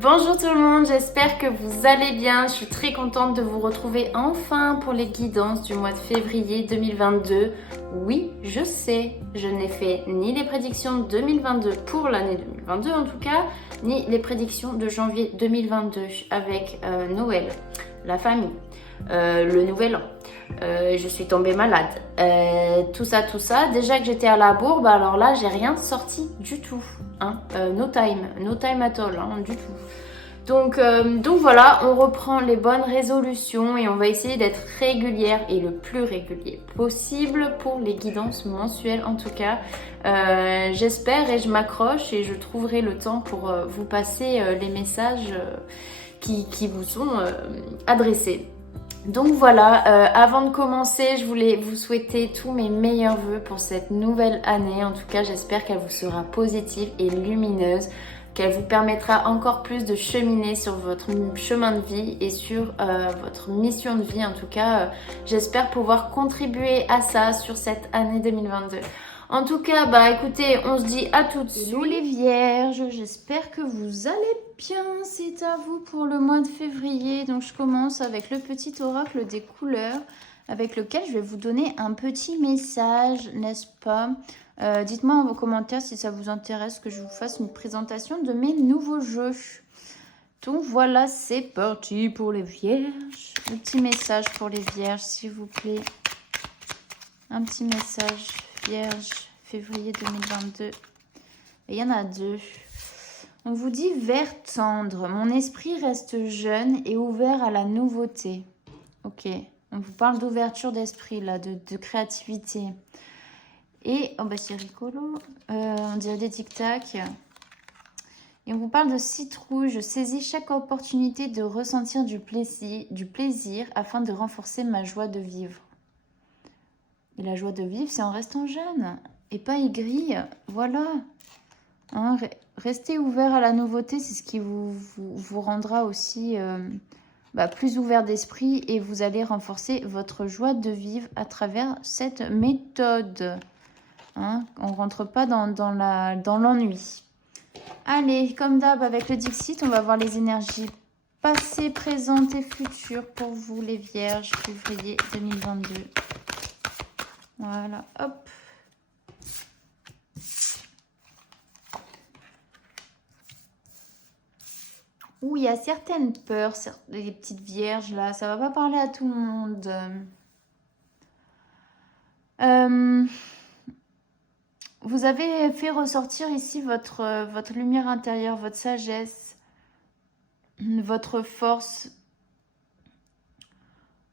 Bonjour tout le monde, j'espère que vous allez bien. Je suis très contente de vous retrouver enfin pour les guidances du mois de février 2022. Oui, je sais, je n'ai fait ni les prédictions 2022 pour l'année 2022 en tout cas, ni les prédictions de janvier 2022 avec Noël, la famille, le nouvel an. Je suis tombée malade, tout ça. Déjà que j'étais à la bourre, alors là, j'ai rien sorti du tout. Hein. No time at all, hein, du tout. Donc voilà, on reprend les bonnes résolutions et on va essayer d'être régulière et le plus régulier possible pour les guidances mensuelles en tout cas. J'espère et je m'accroche et je trouverai le temps pour vous passer les messages qui vous sont adressés. Donc voilà, avant de commencer, je voulais vous souhaiter tous mes meilleurs vœux pour cette nouvelle année. En tout cas, j'espère qu'elle vous sera positive et lumineuse, qu'elle vous permettra encore plus de cheminer sur votre chemin de vie et sur votre mission de vie. En tout cas, j'espère pouvoir contribuer à ça sur cette année 2022. En tout cas, écoutez, on se dit à tout de suite. Hello les vierges, j'espère que vous allez bien. C'est à vous pour le mois de février. Donc je commence avec le petit oracle des couleurs avec lequel je vais vous donner un petit message, n'est-ce pas? Dites-moi en vos commentaires si ça vous intéresse que je vous fasse une présentation de mes nouveaux jeux. Donc voilà, c'est parti pour les vierges. Un petit message pour les vierges, s'il vous plaît. Un petit message, vierge, février 2022. Et il y en a deux. On vous dit vert tendre. Mon esprit reste jeune et ouvert à la nouveauté. Ok, on vous parle d'ouverture d'esprit, là, de créativité. Et, c'est rigolo. On dirait des tic-tac. Et on vous parle de citrouille. Je saisis chaque opportunité de ressentir du plaisir afin de renforcer ma joie de vivre. Et la joie de vivre, c'est en restant jeune et pas aigri. Voilà. Hein, restez ouvert à la nouveauté, c'est ce qui vous rendra aussi plus ouvert d'esprit et vous allez renforcer votre joie de vivre à travers cette méthode. Hein, on ne rentre pas dans l'ennui. Allez, comme d'hab avec le Dixit, on va voir les énergies passées, présentes et futures pour vous les vierges, février 2022. Voilà, hop. Où il y a certaines peurs, les petites vierges là, ça va pas parler à tout le monde. Vous avez fait ressortir ici votre lumière intérieure, votre sagesse, votre force.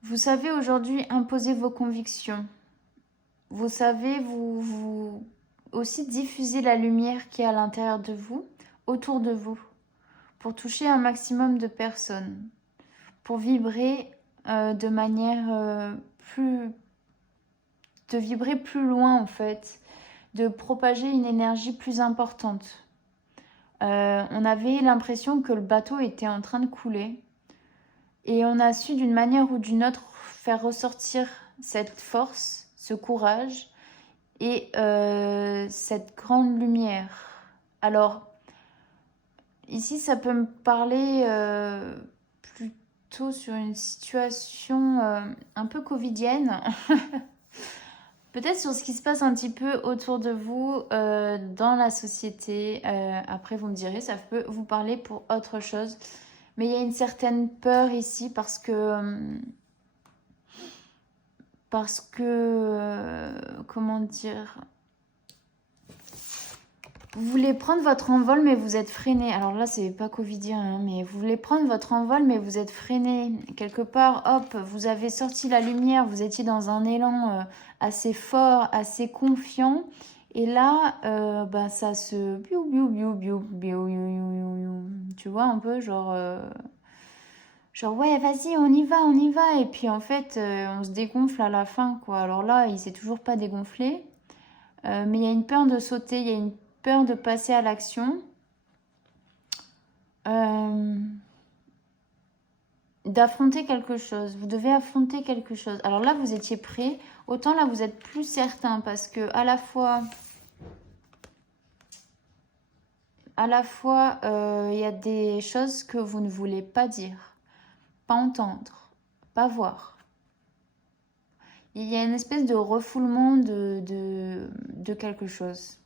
Vous savez aujourd'hui imposer vos convictions. Vous savez vous aussi diffuser la lumière qui est à l'intérieur de vous, autour de vous, pour toucher un maximum de personnes, pour vibrer de manière de vibrer plus loin en fait, de propager une énergie plus importante. On avait l'impression que le bateau était en train de couler et on a su d'une manière ou d'une autre faire ressortir cette force, ce courage et cette grande lumière. Alors, ici, ça peut me parler plutôt sur une situation un peu covidienne. Peut-être sur ce qui se passe un petit peu autour de vous dans la société. Après, vous me direz, ça peut vous parler pour autre chose. Mais il y a une certaine peur ici parce que comment dire, vous voulez prendre votre envol mais vous êtes freiné. Alors là c'est pas covidien hein, mais vous voulez prendre votre envol mais vous êtes freiné. Quelque part, hop, vous avez sorti la lumière, vous étiez dans un élan assez fort, assez confiant. Et là, ça se... Tu vois un peu genre... Genre, ouais, vas-y, on y va. Et puis, en fait, on se dégonfle à la fin, quoi. Alors là, il s'est toujours pas dégonflé. Mais il y a une peur de sauter, il y a une peur de passer à l'action. D'affronter quelque chose. Vous devez affronter quelque chose. Alors là, vous étiez prêt. Autant là, vous êtes plus certain parce que à la fois... à la fois, il y a des choses que vous ne voulez pas dire, pas entendre, pas voir. Il y a une espèce de refoulement de quelque chose.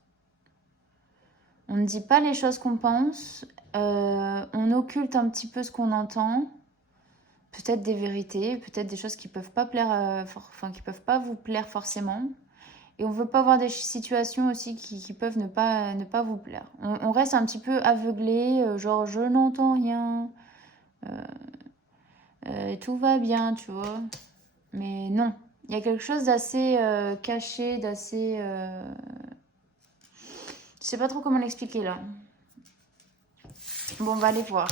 On ne dit pas les choses qu'on pense, on occulte un petit peu ce qu'on entend, peut-être des vérités, peut-être des choses qui peuvent pas plaire, qui peuvent pas vous plaire forcément. Et on veut pas voir des situations aussi qui peuvent ne pas vous plaire. On reste un petit peu aveuglé, genre je n'entends rien, tout va bien, tu vois. Mais non, il y a quelque chose d'assez caché, d'assez... Je sais pas trop comment l'expliquer là. Bon, on va aller voir.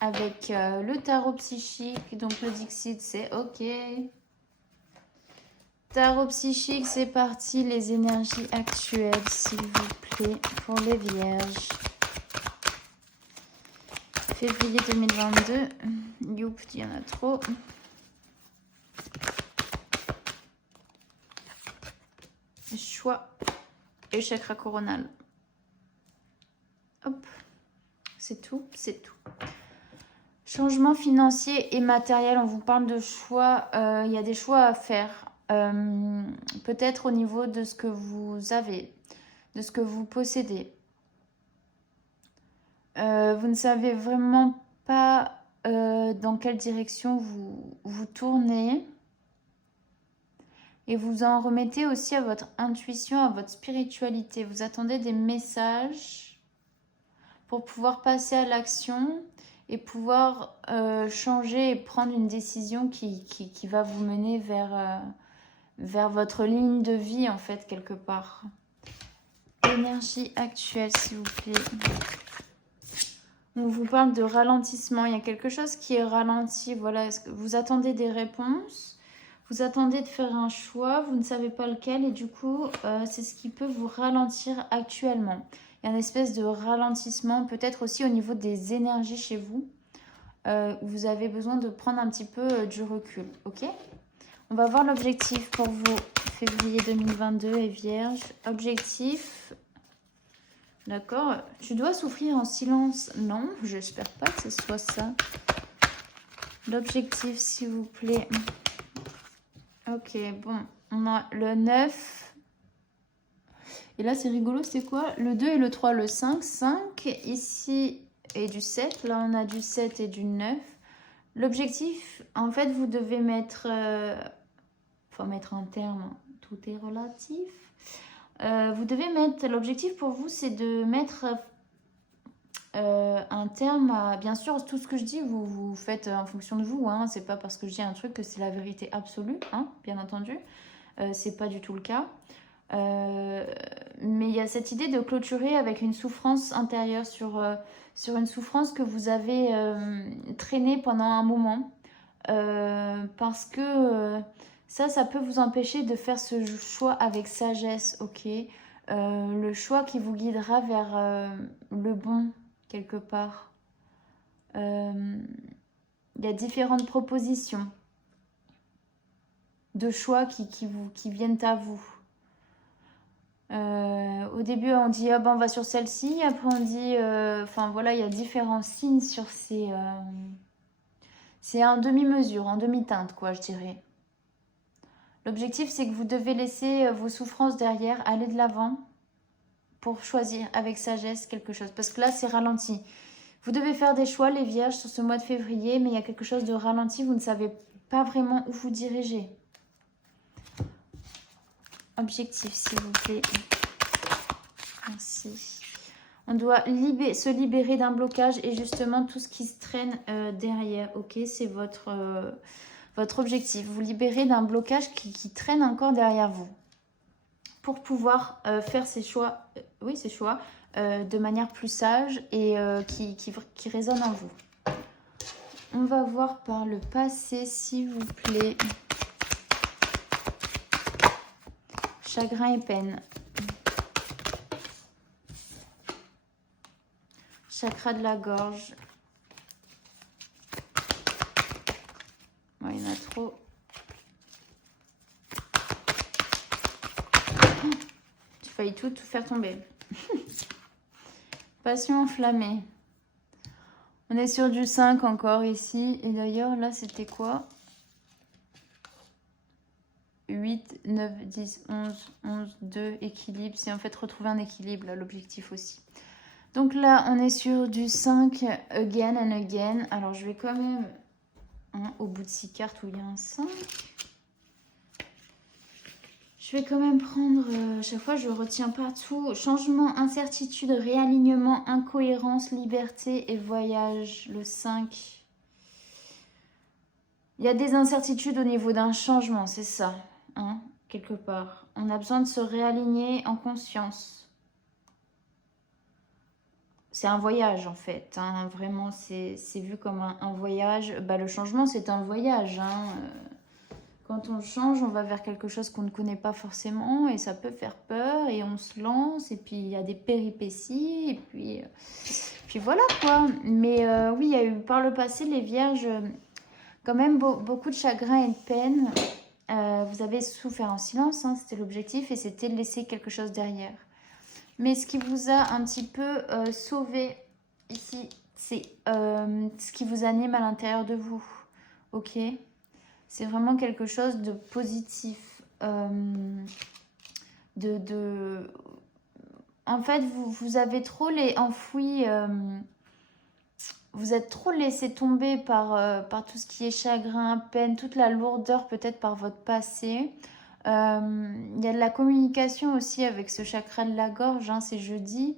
Avec le tarot psychique, donc le Dixit, c'est OK. Tarot psychique, c'est parti. Les énergies actuelles, s'il vous plaît, pour les vierges. Février 2022. Youp, il y en a trop. Choix et chakra coronal. Hop. C'est tout, c'est tout. Changement financier et matériel, on vous parle de choix. Il y a des choix à faire. Peut-être au niveau de ce que vous avez, de ce que vous possédez. Vous ne savez vraiment pas dans quelle direction vous tournez. Et vous en remettez aussi à votre intuition, à votre spiritualité. Vous attendez des messages pour pouvoir passer à l'action et pouvoir changer et prendre une décision qui va vous mener vers votre ligne de vie, en fait, quelque part. Énergie actuelle, s'il vous plaît. On vous parle de ralentissement. Il y a quelque chose qui est ralenti. Voilà, est-ce que vous attendez des réponses? Vous attendez de faire un choix, vous ne savez pas lequel et du coup, c'est ce qui peut vous ralentir actuellement. Il y a une espèce de ralentissement, peut-être aussi au niveau des énergies chez vous. Vous avez besoin de prendre un petit peu du recul, ok? On va voir l'objectif pour vous, février 2022 et Vierge. Objectif, d'accord. Tu dois souffrir en silence. Non, j'espère pas que ce soit ça. L'objectif, s'il vous plaît. Ok, bon, on a le 9. Et là, c'est rigolo, c'est quoi? Le 2 et le 3, le 5. 5 ici et du 7. Là, on a du 7 et du 9. L'objectif, en fait, vous devez mettre... faut mettre un terme, tout est relatif. Vous devez mettre... L'objectif pour vous, c'est de mettre un terme à... Bien sûr, tout ce que je dis, vous faites en fonction de vous. Hein. C'est pas parce que je dis un truc que c'est la vérité absolue, hein, bien entendu. C'est pas du tout le cas. Mais il y a cette idée de clôturer avec une souffrance intérieure sur une souffrance que vous avez traînée pendant un moment. Parce que ça peut vous empêcher de faire ce choix avec sagesse, ok? Le choix qui vous guidera vers le bon, quelque part. Il y a différentes propositions de choix qui viennent à vous. Au début, on dit ah ben, on va sur celle-ci. Après, on dit enfin voilà, il y a différents signes sur ces. C'est en demi-mesure, en demi-teinte, quoi, je dirais. L'objectif, c'est que vous devez laisser vos souffrances derrière, aller de l'avant pour choisir avec sagesse quelque chose. Parce que là, c'est ralenti. Vous devez faire des choix, les vierges, sur ce mois de février, mais il y a quelque chose de ralenti. Vous ne savez pas vraiment où vous diriger. Objectif, s'il vous plaît. Merci. On doit se libérer d'un blocage et justement tout ce qui se traîne derrière. Ok, c'est votre objectif. Vous libérer d'un blocage qui traîne encore derrière vous. Pour pouvoir faire ces choix, de manière plus sage et qui résonnent en vous. On va voir par le passé, s'il vous plaît. Chagrin et peine. Chakra de la gorge. Ouais, il y en a trop. J'ai failli tout faire tomber. Passion enflammée. On est sur du 5 encore ici. Et d'ailleurs, là, c'était quoi? 8, 9, 10, 11, 11, 2, équilibre. C'est en fait retrouver un équilibre, là, l'objectif aussi. Donc là, on est sur du 5, again and again. Alors, je vais quand même, hein, au bout de 6 cartes où il y a un 5. Je vais quand même prendre, chaque fois je retiens partout, changement, incertitude, réalignement, incohérence, liberté et voyage, le 5. Il y a des incertitudes au niveau d'un changement, c'est ça, hein, quelque part. On a besoin de se réaligner en conscience. C'est un voyage en fait, hein, vraiment c'est vu comme un voyage. Bah, le changement c'est un voyage, hein. Quand on change, on va vers quelque chose qu'on ne connaît pas forcément et ça peut faire peur et on se lance et puis il y a des péripéties et puis voilà quoi. Mais oui, il y a eu par le passé les vierges, quand même beaucoup de chagrin et de peine. Vous avez souffert en silence, hein, c'était l'objectif et c'était de laisser quelque chose derrière. Mais ce qui vous a un petit peu sauvé ici, c'est ce qui vous anime à l'intérieur de vous, ok ? C'est vraiment quelque chose de positif. En fait, vous avez trop enfoui, vous êtes trop laissé tomber par tout ce qui est chagrin, peine, toute la lourdeur peut-être par votre passé. Il y a de la communication aussi avec ce chakra de la gorge, hein, c'est jeudi.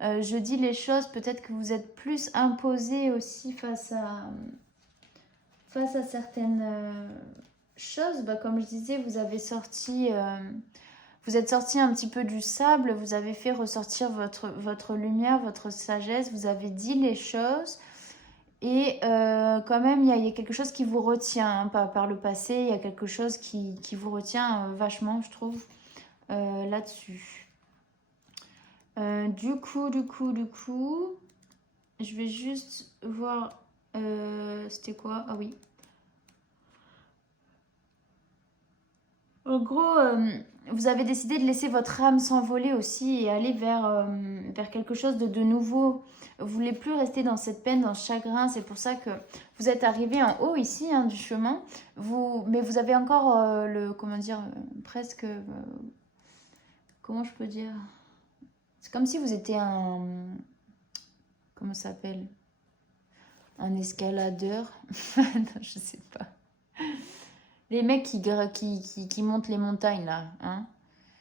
Je dis les choses, peut-être que vous êtes plus imposé aussi face à certaines choses. Bah, comme je disais, vous êtes sorti un petit peu du sable, vous avez fait ressortir votre lumière, votre sagesse, vous avez dit les choses. Et quand même, il y a quelque chose qui vous retient, hein, par le passé, il y a quelque chose qui vous retient vachement, je trouve, là-dessus. Du coup, je vais juste voir... c'était quoi? Ah oui. En gros, vous avez décidé de laisser votre âme s'envoler aussi et aller vers quelque chose de nouveau. Vous ne voulez plus rester dans cette peine, dans ce chagrin. C'est pour ça que vous êtes arrivé en haut ici, hein, du chemin. Mais vous avez encore comment dire, presque... comment je peux dire? C'est comme si vous étiez un... Comment ça s'appelle? Un escaladeur. Non, je sais pas. Les mecs qui montent les montagnes, là. Hein,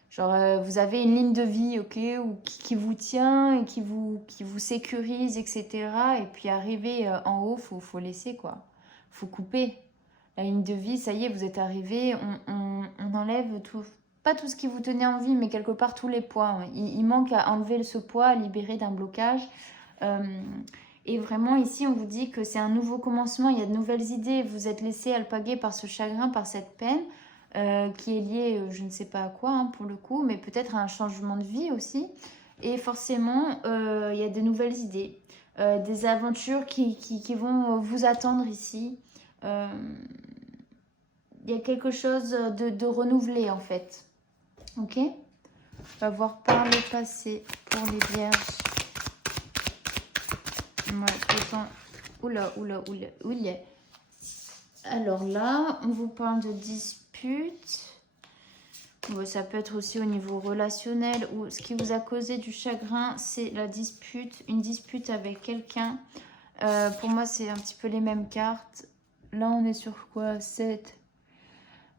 genre, vous avez une ligne de vie, ok, ou qui vous tient et qui vous sécurise, etc. Et puis, arriver en haut, faut laisser, quoi. Faut couper. La ligne de vie, ça y est, vous êtes arrivé. On enlève tout... Pas tout ce qui vous tenait en vie, mais quelque part tous les poids. Il manque à enlever ce poids, à libérer d'un blocage. Et vraiment, ici, on vous dit que c'est un nouveau commencement, il y a de nouvelles idées. Vous êtes laissé alpaguer par ce chagrin, par cette peine, qui est liée, je ne sais pas à quoi, hein, pour le coup, mais peut-être à un changement de vie aussi. Et forcément, il y a de nouvelles idées, des aventures qui vont vous attendre ici. Il y a quelque chose de renouvelé, en fait. Ok ? On va voir par le passé pour les vierges. Ouais, autant... Oula. Alors là, on vous parle de dispute. Bon, ça peut être aussi au niveau relationnel ou ce qui vous a causé du chagrin, c'est la dispute, une dispute avec quelqu'un. Pour moi, c'est un petit peu les mêmes cartes. Là, on est sur quoi? 7,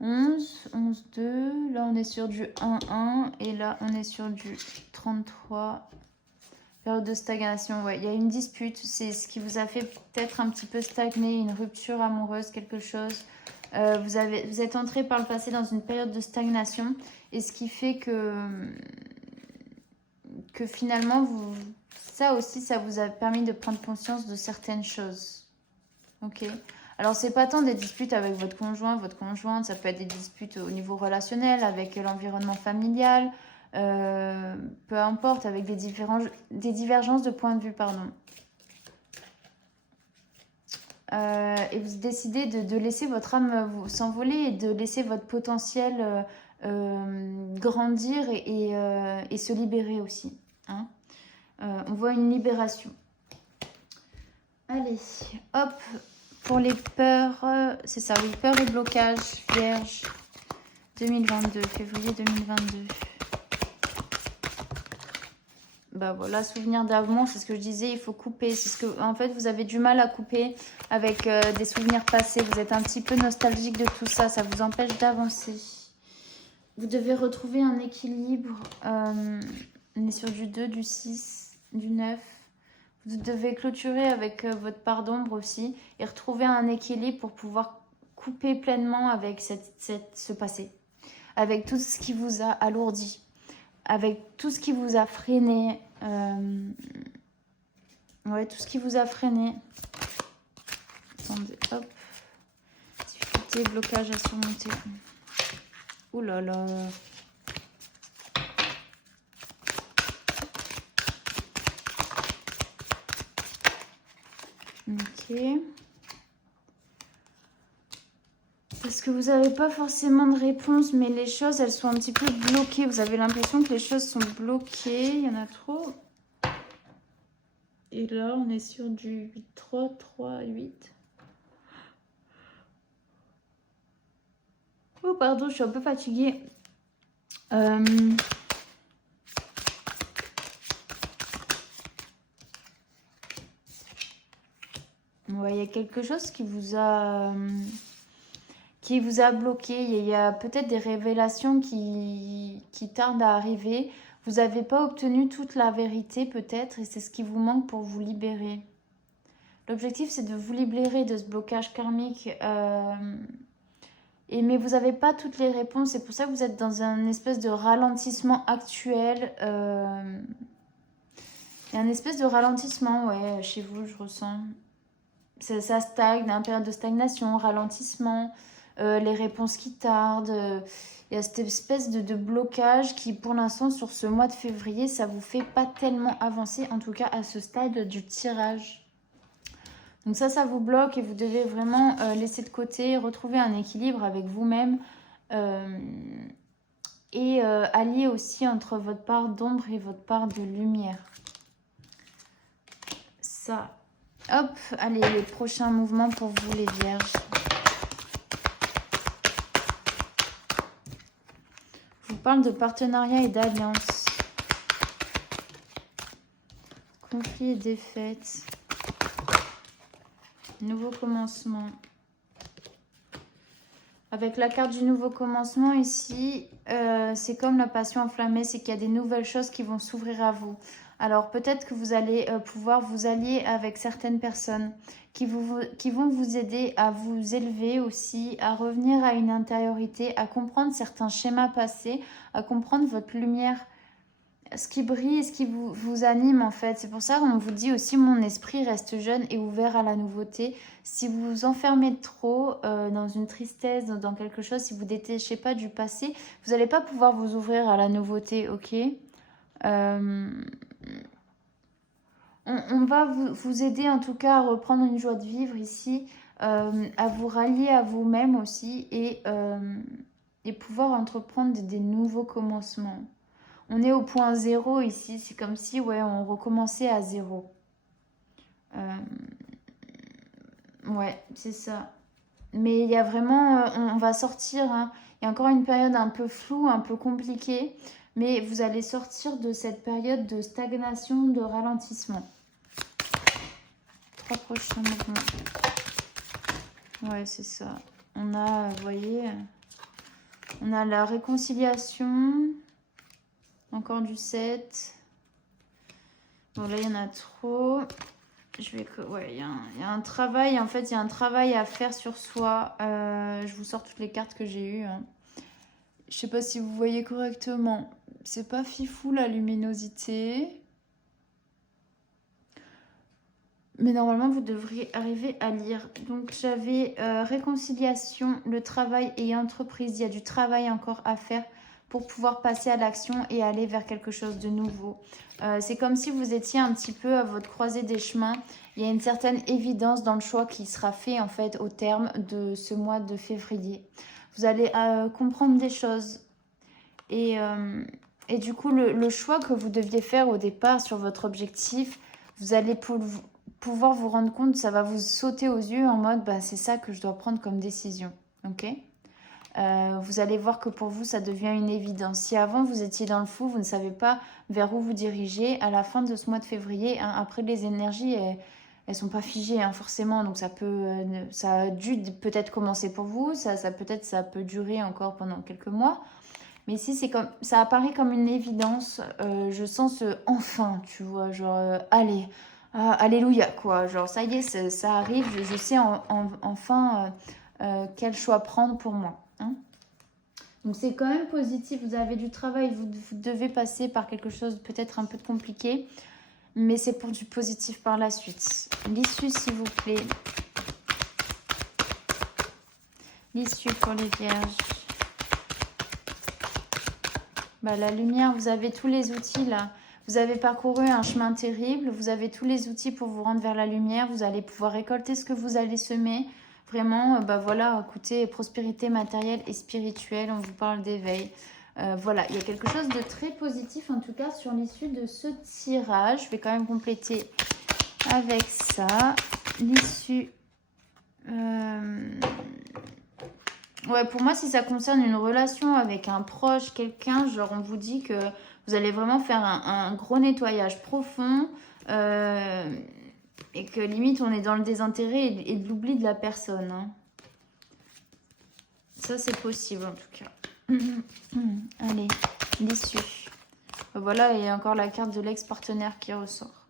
11, 11, 2. Là, on est sur du 1, 1. Et là, on est sur du 33. Période de stagnation, ouais. Il y a une dispute. C'est ce qui vous a fait peut-être un petit peu stagner, une rupture amoureuse, quelque chose. Vous êtes entré par le passé dans une période de stagnation. Et ce qui fait que finalement, ça aussi, ça vous a permis de prendre conscience de certaines choses. Ok. Alors, c'est pas tant des disputes avec votre conjoint, votre conjointe. Ça peut être des disputes au niveau relationnel, avec l'environnement familial. Peu importe, avec des divergences de point de vue, pardon. Et vous décidez de laisser votre âme s'envoler et de laisser votre potentiel grandir et se libérer aussi. Hein. On voit une libération. Allez, hop, pour les peurs, c'est ça, oui, peurs et blocages, Vierge, 2022, février 2022. Bah voilà, souvenir d'amour, c'est ce que je disais, il faut couper. C'est ce que, en fait, vous avez du mal à couper avec des souvenirs passés. Vous êtes un petit peu nostalgique de tout ça, ça vous empêche d'avancer. Vous devez retrouver un équilibre. On est sur du 2, du 6, du 9. Vous devez clôturer avec votre part d'ombre aussi et retrouver un équilibre pour pouvoir couper pleinement avec ce passé. Avec tout ce qui vous a alourdi. Avec tout ce qui vous a freiné. Ouais, tout ce qui vous a freiné. Attendez, hop. Difficulté, blocage à surmonter. Ouh là là. Ok. Parce que vous n'avez pas forcément de réponse, mais les choses, elles sont un petit peu bloquées. Vous avez l'impression que les choses sont bloquées. Il y en a trop. Et là, on est sur du 8, 3, 3, 8. Oh, pardon, je suis un peu fatiguée. Ouais, il y a quelque chose qui vous a bloqué. Il y a peut-être des révélations qui tardent à arriver. Vous n'avez pas obtenu toute la vérité peut-être et c'est ce qui vous manque pour vous libérer. L'objectif, c'est de vous libérer de ce blocage karmique. Mais vous n'avez pas toutes les réponses. C'est pour ça que vous êtes dans un espèce de ralentissement actuel. Il y a un espèce de ralentissement, ouais, chez vous, je ressens. Ça stagne, une période de stagnation, ralentissement, les réponses qui tardent. Il y a cette espèce de blocage qui, pour l'instant, sur ce mois de février, ça vous fait pas tellement avancer, en tout cas à ce stade du tirage. Donc ça vous bloque et vous devez vraiment laisser de côté, retrouver un équilibre avec vous-même et allier aussi entre votre part d'ombre et votre part de lumière. Ça. Hop, allez, les prochains mouvements pour vous les vierges. Je vous parle de partenariat et d'alliance. Conflit et défaite. Nouveau commencement. Avec la carte du nouveau commencement ici, c'est comme la passion enflammée, c'est qu'il y a des nouvelles choses qui vont s'ouvrir à vous. Alors peut-être que vous allez pouvoir vous allier avec certaines personnes qui vont vous aider à vous élever aussi, à revenir à une intériorité, à comprendre certains schémas passés, à comprendre votre lumière, ce qui brille, ce qui vous anime en fait. C'est pour ça qu'on vous dit aussi mon esprit reste jeune et ouvert à la nouveauté. Si vous vous enfermez trop dans une tristesse, dans quelque chose, si vous ne détachez pas du passé, vous n'allez pas pouvoir vous ouvrir à la nouveauté, ok ? On va vous aider en tout cas à reprendre une joie de vivre ici, à vous rallier à vous-même aussi et pouvoir entreprendre des nouveaux commencements. On est au point zéro ici, c'est comme si ouais, on recommençait à zéro. Ouais, c'est ça. Mais il y a vraiment, on va sortir, hein. Il y a encore une période un peu floue, un peu compliquée, mais vous allez sortir de cette période de stagnation, de ralentissement. 3 prochains mouvements. Ouais, c'est ça. On a, vous voyez, on a la réconciliation. Encore du 7. Bon, là, il y en a trop. Ouais, il y a un travail. En fait, il y a un travail à faire sur soi. Je vous sors toutes les cartes que j'ai eues. Hein. Je sais pas si vous voyez correctement. C'est pas fifou, la luminosité. Mais normalement, vous devriez arriver à lire. Donc, j'avais réconciliation, le travail et entreprise. Il y a du travail encore à faire pour pouvoir passer à l'action et aller vers quelque chose de nouveau. C'est comme si vous étiez un petit peu à votre croisée des chemins. Il y a une certaine évidence dans le choix qui sera fait en fait au terme de ce mois de février. Vous allez comprendre des choses et Et du coup, le choix que vous deviez faire au départ sur votre objectif, vous allez pouvoir vous rendre compte, ça va vous sauter aux yeux en mode, bah, c'est ça que je dois prendre comme décision. Ok ? Vous allez voir que pour vous, ça devient une évidence. Si avant, vous étiez dans le flou, vous ne savez pas vers où vous dirigez, à la fin de ce mois de février, hein, après les énergies, elles sont pas figées hein, forcément. Donc, ça a dû peut-être commencer pour vous. Peut-être ça peut durer encore pendant quelques mois. Mais ici, ça apparaît comme une évidence. Je sens ce enfin, tu vois, genre, allez, alléluia, quoi. Genre, ça y est, ça arrive. Je sais enfin quel choix prendre pour moi. Hein. Donc, c'est quand même positif. Vous avez du travail. Vous devez passer par quelque chose peut-être un peu compliqué. Mais c'est pour du positif par la suite. L'issue, s'il vous plaît. L'issue pour les vierges. Bah, la lumière, vous avez tous les outils là. Vous avez parcouru un chemin terrible. Vous avez tous les outils pour vous rendre vers la lumière. Vous allez pouvoir récolter ce que vous allez semer. Vraiment, bah voilà, écoutez, prospérité matérielle et spirituelle. On vous parle d'éveil. Voilà, il y a quelque chose de très positif en tout cas sur l'issue de ce tirage. Je vais quand même compléter avec ça. L'issue... Ouais, pour moi, si ça concerne une relation avec un proche, quelqu'un, genre on vous dit que vous allez vraiment faire un gros nettoyage profond et que limite on est dans le désintérêt et de l'oubli de la personne. Hein. Ça, c'est possible en tout cas. Allez, l'issue. Voilà, il y a encore la carte de l'ex-partenaire qui ressort.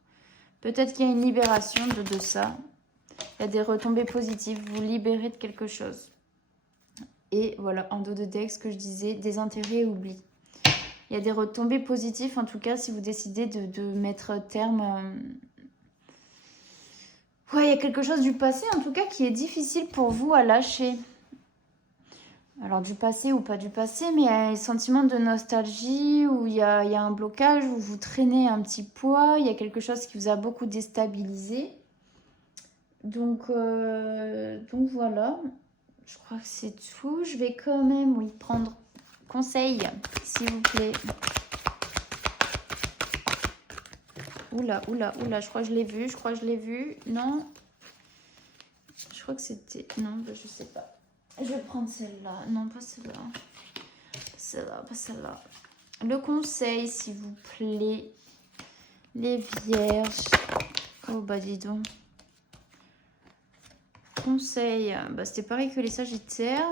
Peut-être qu'il y a une libération de ça. Il y a des retombées positives. Vous libérez de quelque chose. Et voilà, en dos de deck, ce que je disais, désintérêt et oubli. Il y a des retombées positives, en tout cas, si vous décidez de mettre terme. Ouais, il y a quelque chose du passé, en tout cas, qui est difficile pour vous à lâcher. Alors, du passé ou pas du passé, mais il y a un sentiment de nostalgie, où il y a un blocage, où vous traînez un petit poids, il y a quelque chose qui vous a beaucoup déstabilisé. Donc voilà. Je crois que c'est tout. Je vais quand même, oui, prendre conseil, s'il vous plaît. Oula, je crois que je l'ai vu. Non. Je crois que c'était... Non, bah, je sais pas. Je vais prendre celle-là. Non, pas celle-là. Pas celle-là. Le conseil, s'il vous plaît. Les vierges. Oh, bah dis donc. Conseil, bah, c'était pareil que les sagittaires.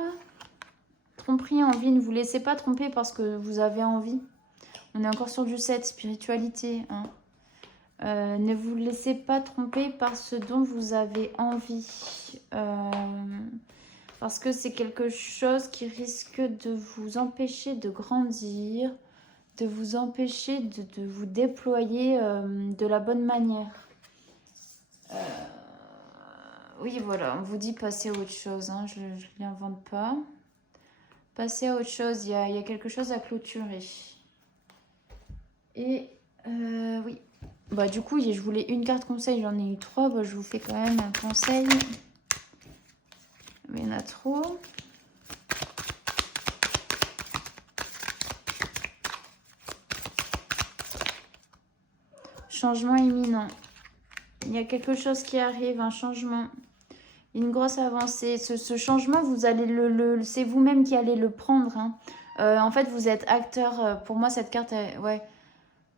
Tromperie, envie, ne vous laissez pas tromper parce que vous avez envie. On est encore sur du 7, spiritualité. Hein. Ne vous laissez pas tromper par ce dont vous avez envie. Parce que c'est quelque chose qui risque de vous empêcher de grandir, de vous empêcher de vous déployer de la bonne manière. Oui, voilà, on vous dit passer à autre chose, hein, je ne l'invente pas. Passer à autre chose, il y a quelque chose à clôturer. Et oui, bah du coup, je voulais une carte conseil, j'en ai eu 3, bah, je vous fais quand même un conseil. Mais il y en a trop. Changement imminent. Il y a quelque chose qui arrive, un changement, une grosse avancée. Ce changement, vous allez c'est vous-même qui allez le prendre. Hein. En fait, vous êtes acteur. Pour moi, cette carte, ouais.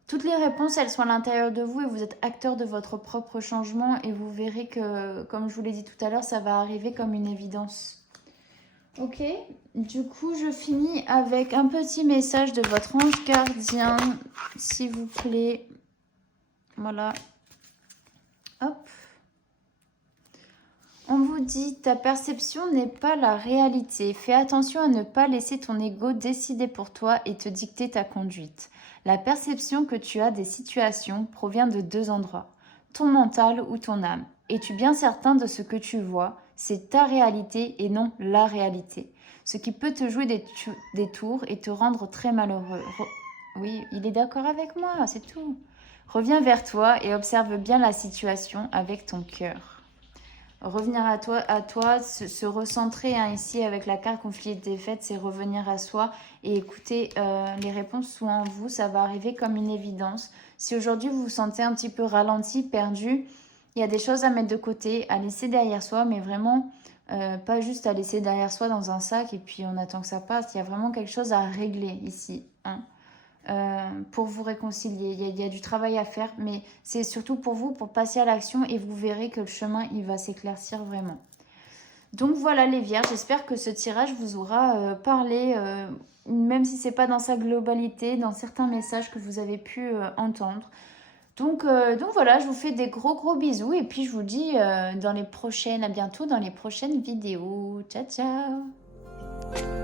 Toutes les réponses, elles sont à l'intérieur de vous et vous êtes acteur de votre propre changement. Et vous verrez que, comme je vous l'ai dit tout à l'heure, ça va arriver comme une évidence. Ok, du coup, je finis avec un petit message de votre ange gardien, s'il vous plaît. Voilà. Hop. On vous dit, ta perception n'est pas la réalité. Fais attention à ne pas laisser ton ego décider pour toi et te dicter ta conduite. La perception que tu as des situations provient de 2 endroits, ton mental ou ton âme. Es-tu bien certain de ce que tu vois? C'est ta réalité et non la réalité. Ce qui peut te jouer des tours et te rendre très malheureux. Oui, il est d'accord avec moi, c'est tout. Reviens vers toi et observe bien la situation avec ton cœur. revenir à toi, se recentrer hein, ici avec la carte conflit et défaite, c'est revenir à soi et écouter les réponses sont en vous, ça va arriver comme une évidence. Si aujourd'hui vous vous sentez un petit peu ralenti, perdu, il y a des choses à mettre de côté, à laisser derrière soi, mais vraiment pas juste à laisser derrière soi dans un sac et puis on attend que ça passe. Il y a vraiment quelque chose à régler ici. Hein. Pour vous réconcilier. Il y a du travail à faire, mais c'est surtout pour vous, pour passer à l'action et vous verrez que le chemin, il va s'éclaircir vraiment. Donc voilà les vierges, j'espère que ce tirage vous aura parlé, même si c'est pas dans sa globalité, dans certains messages que vous avez pu entendre. Donc voilà, je vous fais des gros bisous et puis je vous dis à bientôt dans les prochaines vidéos. Ciao ciao.